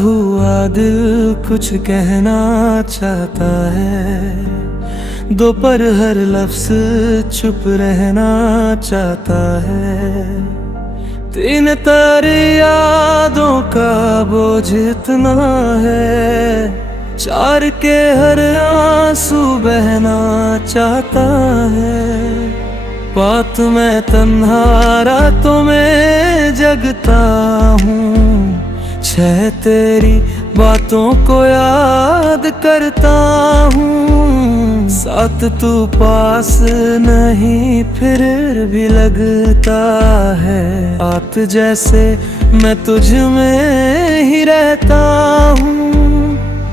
हुआ दिल कुछ कहना चाहता है, दो पर हर लफ्ज चुप रहना चाहता है। तीन तारे यादों का बोझ इतना है, चार के हर आंसू बहना चाहता है। बात मैं तन्हा रातों में जगता हूँ, छह तेरी बातों को याद करता हूँ। साथ तू पास नहीं फिर भी लगता है, आत जैसे मैं तुझ में ही रहता हूँ।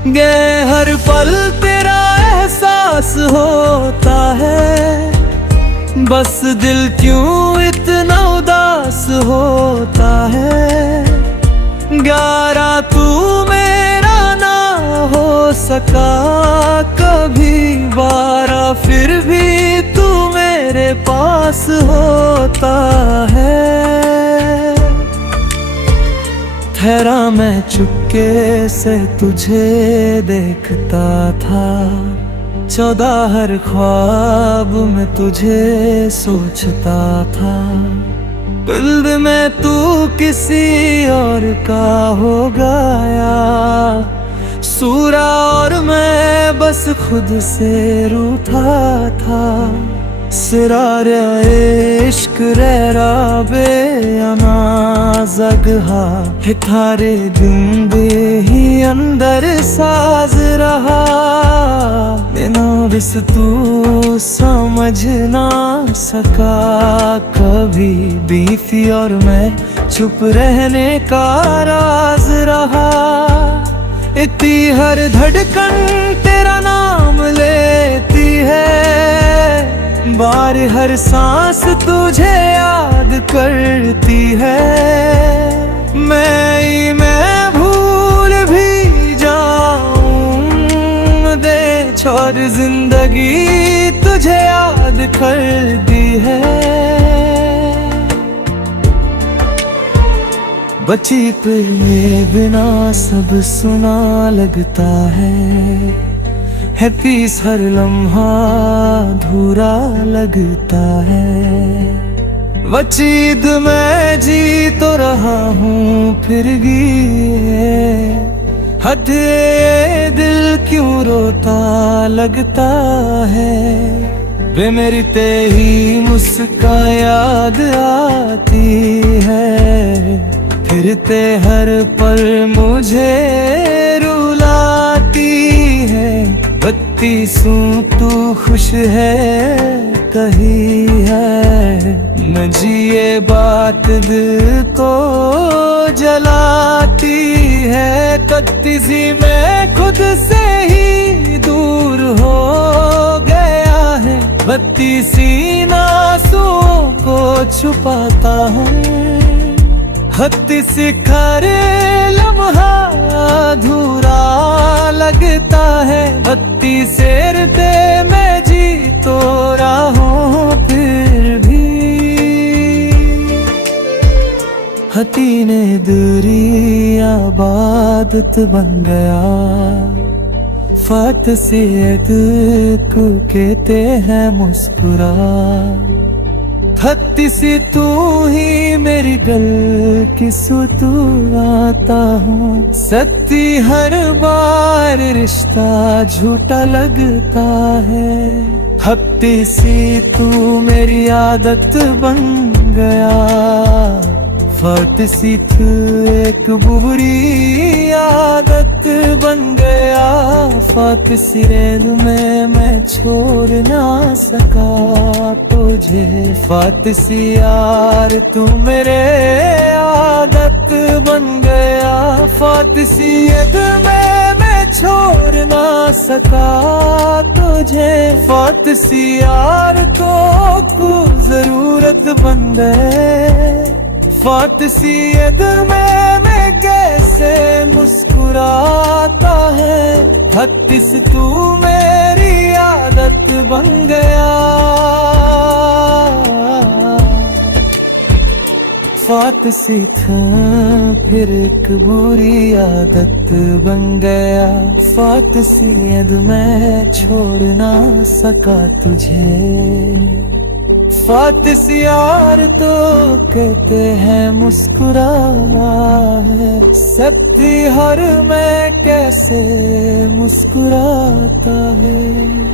गए हर पल तेरा एहसास होता है, बस दिल क्यों इतना उदास होता है। ग्यारह तू मेरा ना हो सका कभी, बारह फिर भी तू मेरे पास होता है। ठहरा मैं चुपके से तुझे देखता था, 14 हर ख्वाब में तुझे सोचता था। दिल में तू किसी और का हो गया, सूरा और मैं बस खुद से रूठा था। सिरार इश्क रहरा बेअना जगहा, हिथारे दिन दे ही अंदर साज रहा। बिना बिस तू समझ ना सका कभी, बीफी और मैं चुप रहने का राज रहा। इतनी हर धड़कन तेरा नाम लेती है, बार हर सांस तुझे याद करती है। मैं भूल भी जाऊं दे छोड़ जिंदगी तुझे याद करती है। बची पे बिना सब सुना लगता है पीस हर लम्हा अधूरा लगता है। वचीद मैं जी तो रहा हूँ फिर गिए, हद ये दिल क्यों रोता लगता है। वे मेरी तेरी मुस्कान याद आती है, फिरते हर पल मुझे रुलाती है। बत्तीसों तू खुश है कही है, न जिए बात दिल को जलाती है। तत्तीसी में खुद से ही दूर हो गया है, बत्तीसी आंसुओं को छुपाता हूँ। हत्ती सिखर लम्हा अधूरा लगता है, बत्ती शेर दे मैं जी तो रहा हूँ फिर भी। हती ने दूरी आबादत बन गया, फत से को कहते हैं मुस्कुरा। हत्ती तू ही मेरी गल की सुतुआता हूँ, सत्ती हर बार रिश्ता झूठा लगता है। हत्ती सी तू मेरी आदत बन गया, फत सी तू एक बुरी आदत बन गया। फत सी रेल में मैं छोड़ ना सका तुझे, फत सी यार तू मेरे आदत बन गया। फत सी यद में मैं छोड़ ना सका तुझे, फत सी यार तो जरूरत बन गए। फत सी यद में मैं कैसे मुस्कुराता है, हत्तीस तू मेरी आदत बन गया। फात सी था फिर एक बुरी आदत बन गया। फात सी यद मैं छोड़ ना सका तुझे। फात सी यार तो कहते हैं मुस्कुरा है, सकती हर मैं कैसे मुस्कुराता है।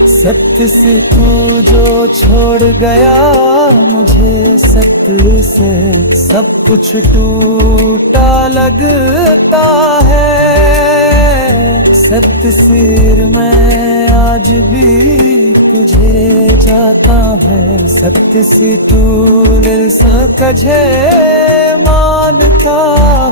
सत्य से तू जो छोड़ गया मुझे, सत्य से सब कुछ टूटा लगता है। सत्य सिर मैं आज भी तुझे जाता है। सत्य से तू कझे मानता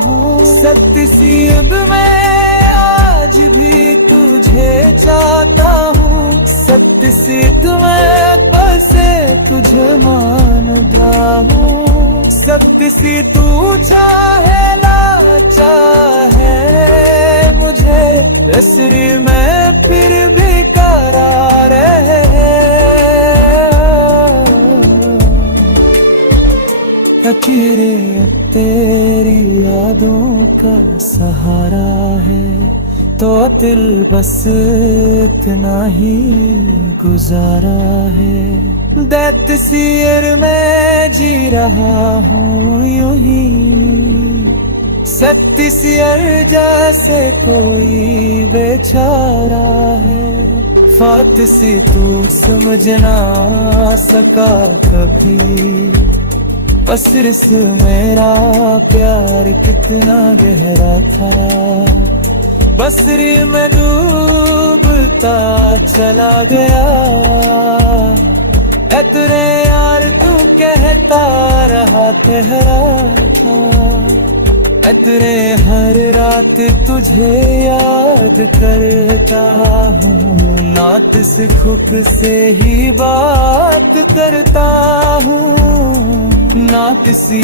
हूँ। सत्य सी अब मैं आज भी तुझे चाहता हूँ। सत्य से तुम्हें बसे तुझे मानता हूँ। सत्य से तू चाहे ला चाहे मुझे, रसरी में फिर भी करार है। फकीरे तेरी यादों का सहारा है, तो दिल बस इतना ही गुजारा है। दैत सियर में जी रहा हूँ यूं ही, सत्य सियर जैसे कोई बेचारा है। फात सी तू समझ ना सका कभी, बसर से मेरा प्यार कितना गहरा था। बसरी में डूबता चला गया। ऐ तेरे यार तू कहता रहा ठहरा था। ऐ तेरे हर रात तुझे याद करता हूँ। नात से खुद से ही बात करता हूँ। ना किसी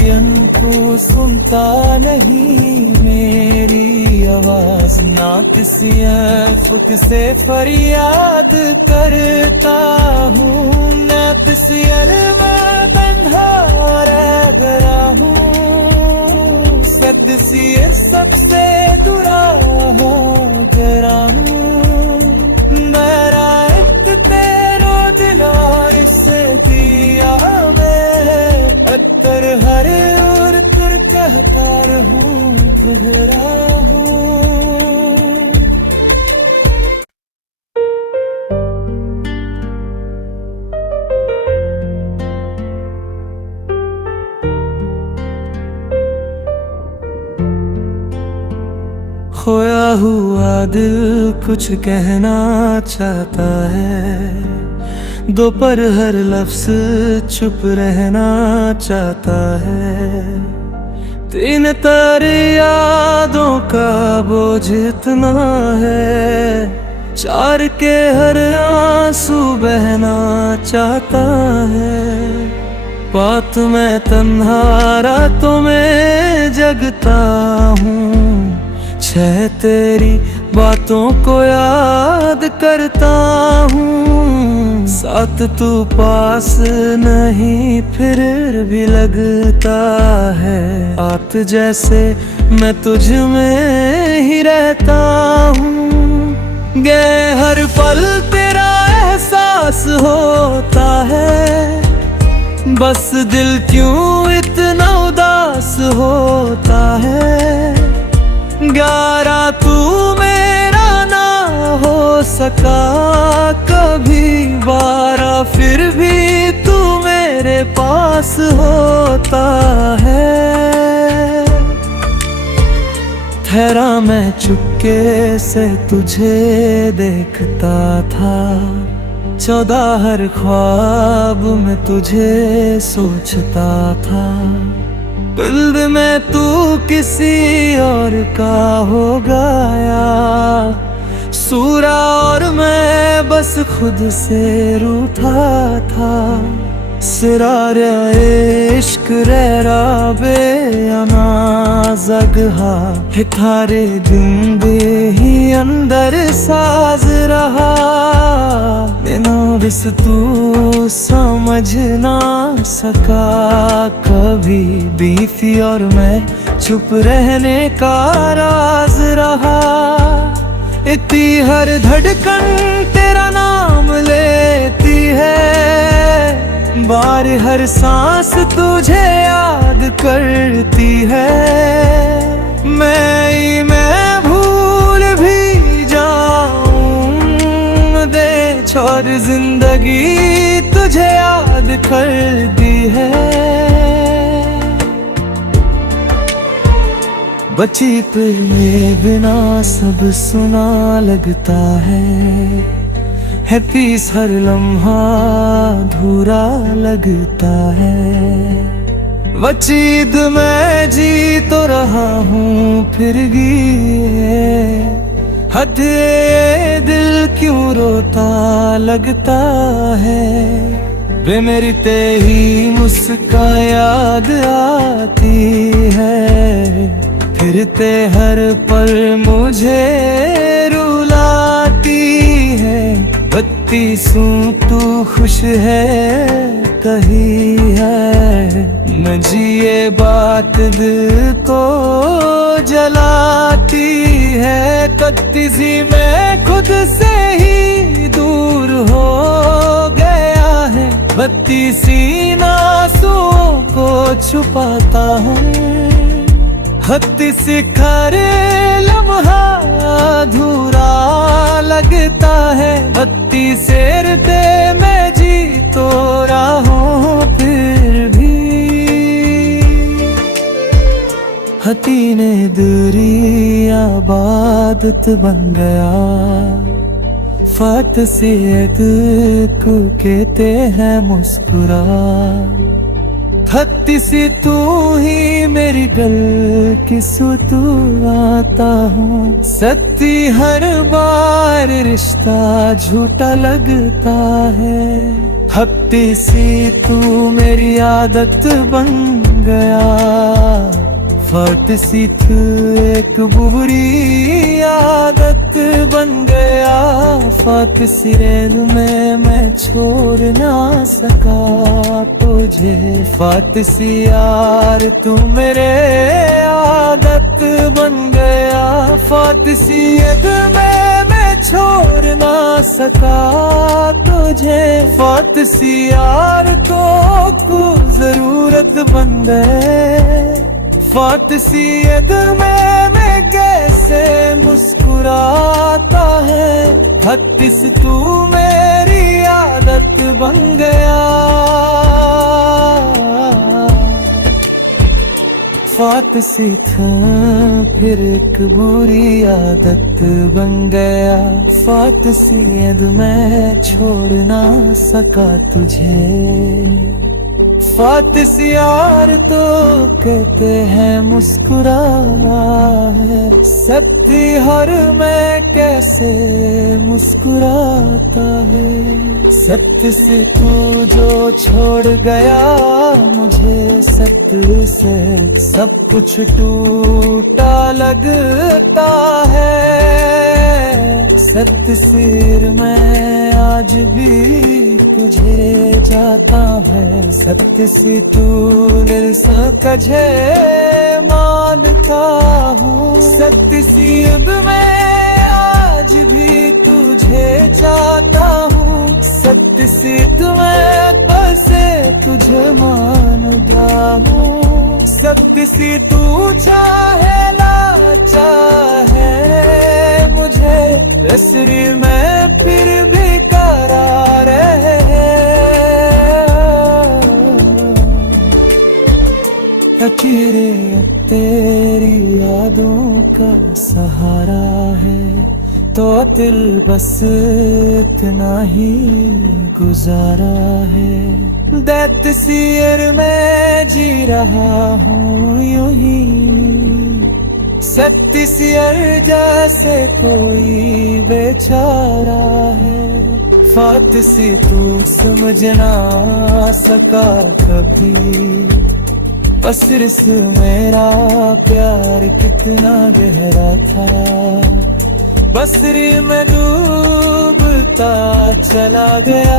को सुनता नहीं मेरी आवाज। ना किसी खुद से फरियाद करता हूँ। ना किसी में बंधा रह गया हूँ। सदसी सबसे दुरा हो गया हूँ। मेरा एक तेरो दिल और इससे दिया अत्तर हर और कर कहता रहूं तुझरा हूँ। खोया हुआ दिल कुछ कहना चाहता है। दोपहर हर लफ्ज चुप रहना चाहता है। तीन तारे यादों का बोझ इतना है। चार के हर आंसू बहना चाहता है। बात में तन्हा रातों में जगता हूँ। छह तेरी बातों को याद करता हूँ। साथ तू पास नहीं फिर भी लगता है। आत जैसे मैं तुझ में ही रहता हूँ। गए हर पल तेरा एहसास होता है। बस दिल क्यों इतना उदास होता है। ग्यारा तू मेरा ना हो सका कभी। 12 फिर भी तू मेरे पास होता है। ठहरा मैं चुपके से तुझे देखता था। 14 हर ख्वाब में तुझे सोचता था। दिल में तू किसी और का हो गया। सूरा और मैं बस खुद से रूठा था। सिरार इश्क रहरा बेअना जगहा है। थारे दिन ही अंदर साज रहा। बस तू समझ ना सका कभी भी थी और मैं चुप रहने का राज रहा। इतनी हर धड़कन तेरा नाम लेती है, बार हर सांस तुझे याद करती है। मैं भूल भी जाऊं दे और जिंदगी तुझे याद करती है। बचपन में बिना सब सुना लगता है पीस हर लम्हा अधूरा लगता है। वचीद मैं जी तो रहा हूँ फिर भी हदे दिल क्यों रोता लगता है। वे मेरी तेरी मुस्कान याद आती है, फिरते हर पल मुझे रुलाती है। बत्तीसों तू खुश है कही है, न जिए बात दिल को जलाती है। कत्तीसी में खुद से ही दूर हो गया है, बत्तीसी नासों को छुपाता हूँ। हत्तीसी करे लम्हा अधूरा लगता है, बत्तीस दे मैं जी तो रहा हूँ फिर भी। हती ने दूरी आबादत बन गया, फत से को कहते हैं मुस्कुरा। हत्तीसी तू ही मेरी गल की तू आता हूँ, सत्ती हर बार रिश्ता झूठा लगता है। हत्तीसी तू मेरी आदत बन गया, फटसी तू एक बुरी आदत बन गया। फटसी रेल में मैं छोड़ ना सका तुझे, फटसी यार तू मेरे आदत बन गया। फटसी यद में मैं छोड़ ना सका तुझे, फटसी यार तो जरूरत बन गए। फटसी यद में कैसे मुस्कुराता है, हत्तीस तू मेरी आदत बन गया। फटसी था फिर एक बुरी आदत बन गया। फटसी यद मैं छोड़ ना सका तुझे, फटसी यार तो कहते हैं मुस्कुरा है। सत्ती हर मैं कैसे मुस्कुराता है। सत्य से तू जो छोड़ गया मुझे, सत्य से सब कुछ टूटा लगता है। सत्य सिर मैं आज भी तुझे जाता है, सत्य से तू कझे मानता हूँ। सत्य सिर मैं आज भी तुझे चाहता हूँ, सत्य से तुम्हें बसे तुझे मानता हूँ। सत्य से तू चाहे ला चाहे मुझे, रसरी में फिर भी करार है। कचरे तेरी यादों का सहारा है, तो दिल बस इतना ही गुजारा है। दैत सियर में जी रहा हूँ यूं ही, सत्य सियर जैसे कोई बेचारा है। फटसी तू समझ ना सका कभी, बस मेरा प्यार कितना गहरा था। बसरी में डूब होता चला गया।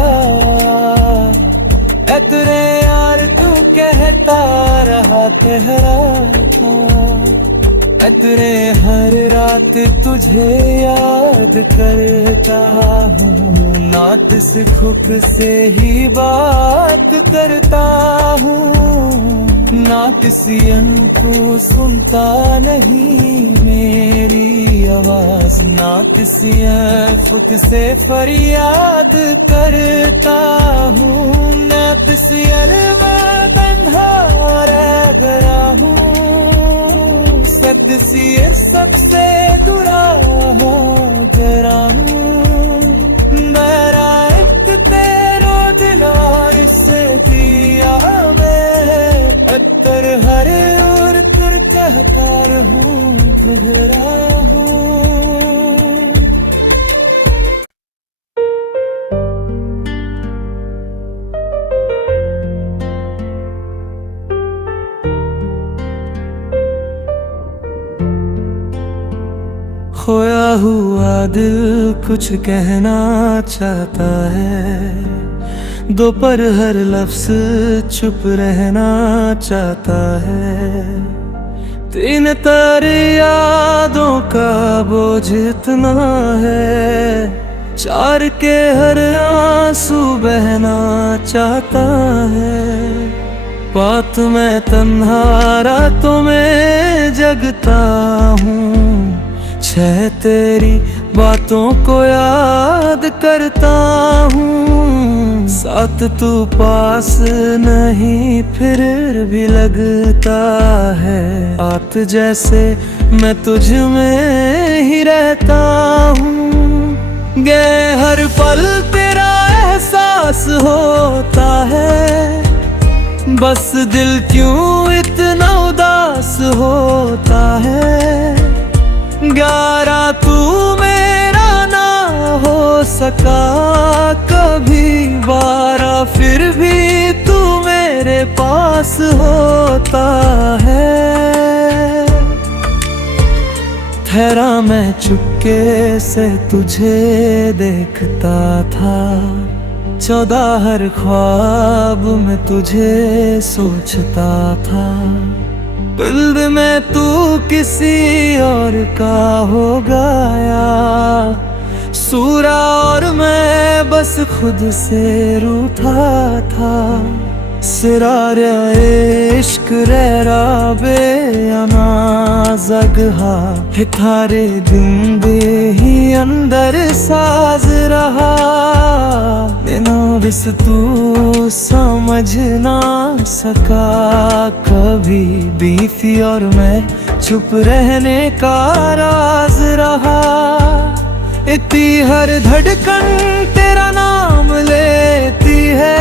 ऐ तेरे यार तू कहता रहा ठहरा था, ऐ तेरे हर रात तुझे याद करता हूँ। नात से खुद से ही बात करता हूँ, ना किसी को सुनता नहीं मेरी आवाज, ना किसी खुद से फरियाद करता हूँ। ना किसी मैं तन्हा रह गया हूँ, सद सी सबसे दूरा हो गया हूँ। मेरा एक तेरा दिल और इससे दिया मैं अत्तर हर और तर कहता रहूं घुघरा हूँ। खोया हुआ दिल कुछ कहना चाहता है, दो पर हर लफ्ज चुप रहना चाहता है। तीन तारे यादों का बोझ इतना है, चार के हर आंसू बहना चाहता है। बात मैं तन्हा रातों में जगता हूँ, छह तेरी बातों को याद करता हूँ। साथ तू पास नहीं फिर भी लगता है, आत जैसे मैं तुझ में ही रहता हूँ। गए हर पल तेरा एहसास होता है, बस दिल क्यों इतना उदास होता है। ग्यारा तू मेरा ना हो सका कभी, 12 फिर भी तू मेरे पास होता है। ठहरा मैं चुपके से तुझे देखता था, 14 हर ख्वाब में तुझे सोचता था। दिल में तू किसी और का हो गया, सूरा और मैं बस खुद से रूठा था। सिरार इश्क रहरा बेअना जगहा, हिथारे दिन दे ही अंदर साज रहा। बिना बिस तू समझ ना सका कभी, बीफी और मैं चुप रहने का राज रहा। इतनी हर धड़कन तेरा नाम लेती है,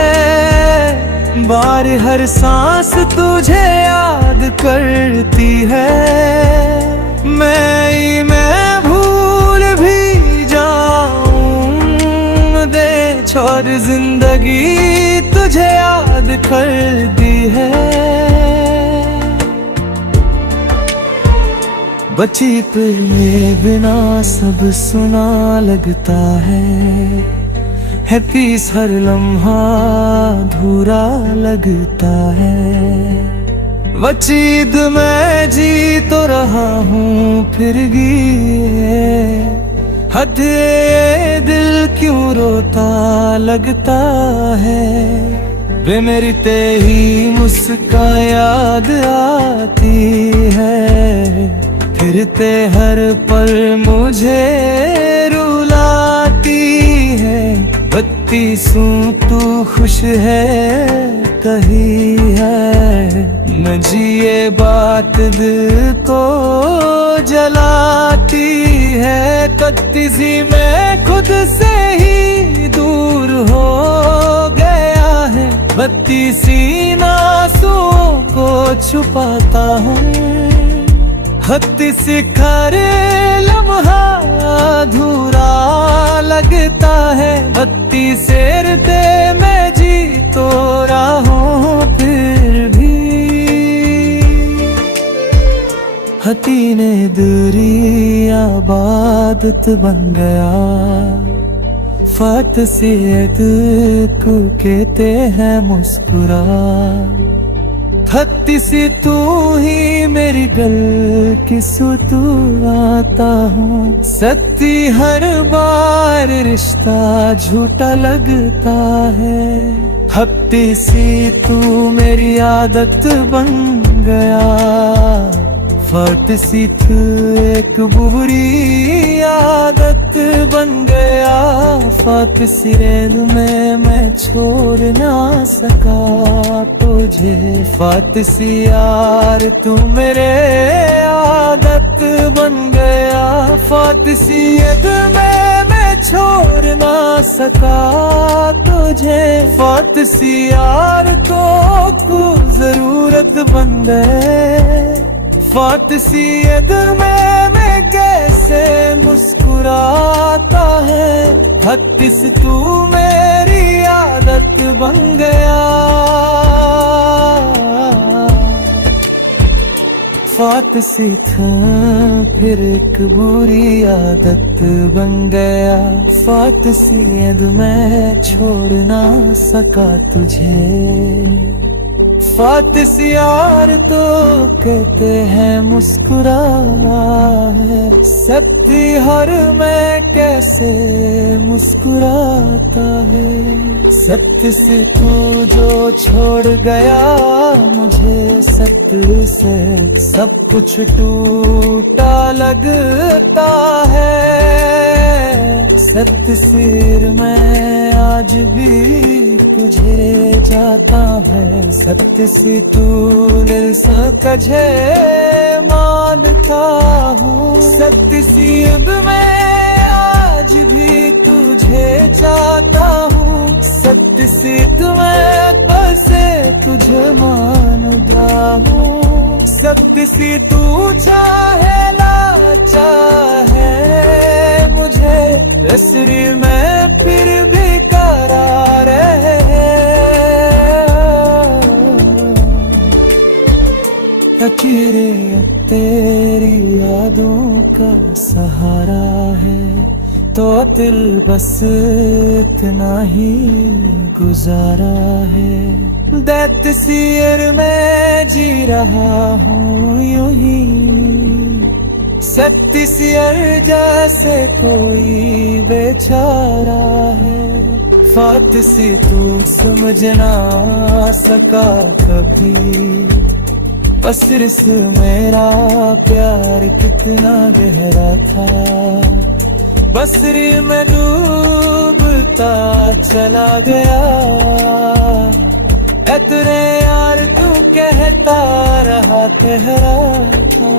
बार हर सांस तुझे याद करती है। मैं भूल भी जाऊं दे छोड़ जिंदगी तुझे याद करती है। बची पे बिना सब सुना लगता है पीस हर लम्हा अधूरा लगता है। वचीद मैं जी तो रहा हूँ फिर गिए, हद ये दिल क्यों रोता लगता है। वे मेरी तेरी मुस्कान याद आती है, फिरते हर पल मुझे रुलाती है। बत्तीसों तू खुश है कही है, न जिए बात दिल को जलाती है। तत्तीसी में खुद से ही दूर हो गया है, बत्तीसी नासों को छुपाता हूँ। हत्ती शिखर लम्हा अधूरा लगता है, बत्ती शेर दे मैं जी तो रहा हूँ फिर भी। हती ने दरिया आबादत बन गया, फत सीयत को कहते हैं मुस्कुरा, खत्ती सी तू ही मेरी गल की तू आता हूँ। सत्ती हर बार रिश्ता झूठा लगता है, हफ्ती सी तू मेरी आदत बन गया। फट सी तू एक बुरी आदत बन गया। फट सी रेल में मैं छोड़ ना सका तुझे। फट सी यार तू मेरे आदत बन गया। फट सी यद में मैं छोड़ ना सका तुझे। फट सी यार तो जरूरत बन गए। फात सी यद में मैं कैसे मुस्कुराता है। हत्तीस तू मेरी आदत बन गया। फात सी था फिर एक बुरी आदत बन गया। फात सी यद मैं छोड़ ना सका तुझे। फात सी यार तो कहते हैं मुस्कुरा है। सत्ती हर मैं कैसे मुस्कुराता है। सत्य से तू जो छोड़ गया मुझे। सत्य से सब कुछ टूटा लगता है। सत्य सिर मैं आज भी तुझे जाता है। सत्य से तू कझे मानता हूँ। सत्य सी अब मैं आज भी तुझे चाहता हूँ। सत्य से तुम्हें बसे तुझे मानता हूँ। सत्य से तू चाहे ला चाहे मुझे। रसरी में फिर भी करार है। फकीरे तेरी यादों का सहारा है। तो दिल बस इतना ही गुजारा है। दैत सियर में जी रहा हूँ यूं ही। सत्य सियर जैसे कोई बेचारा है। फात सी तू समझ ना सका कभी। बसर से मेरा प्यार कितना गहरा था। बसरी में डूबता चला गया। तेरे यार तू कहता रहा ठहरा था।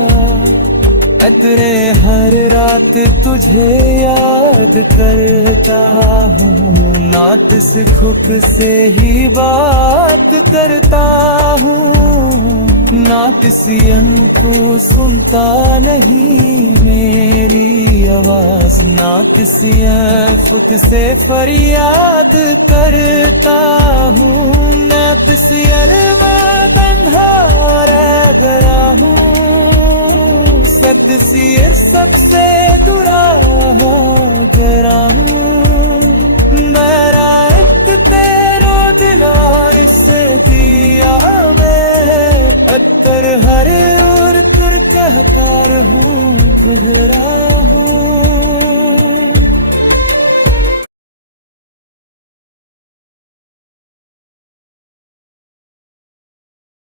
तेरे हर रात तुझे याद करता हूँ। नात से खुद से ही बात करता हूँ। ना किसी को सुनता नहीं मेरी आवाज। ना किसी खुद से फरियाद करता हूँ। ना किसी में तन्हा रह गया हूँ। सद सी सबसे दुरा हो गया हूँ।